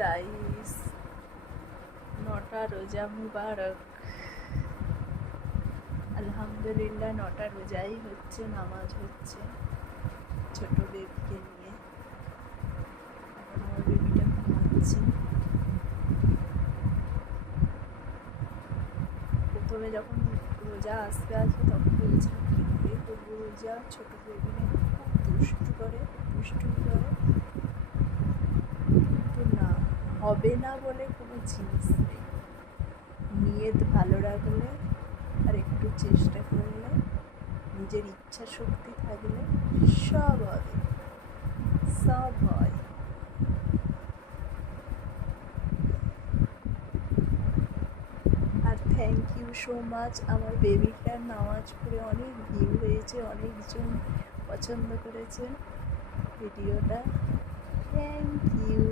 Guys, 9টা রোজা মুবারক। আলহামদুলিল্লাহ 9টা রোজাই হচ্ছে, নামাজ হচ্ছে ছোট বেবিকে নিয়ে। এখন আমার বেবিটা ঘুমাচ্ছি। প্রথমে যখন রোজা আসবে তখন বলেছিলাম কি করে করবো রোজা, ছোট বেবি নিয়ে খুব দুষ্টু করে। কিন্তু না, হবে না বলে কোনো জিনিস নেই। নিয়ত ভালো রাখলে আর একটু চেষ্টা করলে, নিজের ইচ্ছা শক্তি থাকলে সব হবে, সব হয়। আর থ্যাংক ইউ সো মাচ, আমার বেবিটার নামাজ পড়ে অনেক ভিউ হয়েছে, অনেকজন পছন্দ করেছেন ভিডিওটা। Thank you.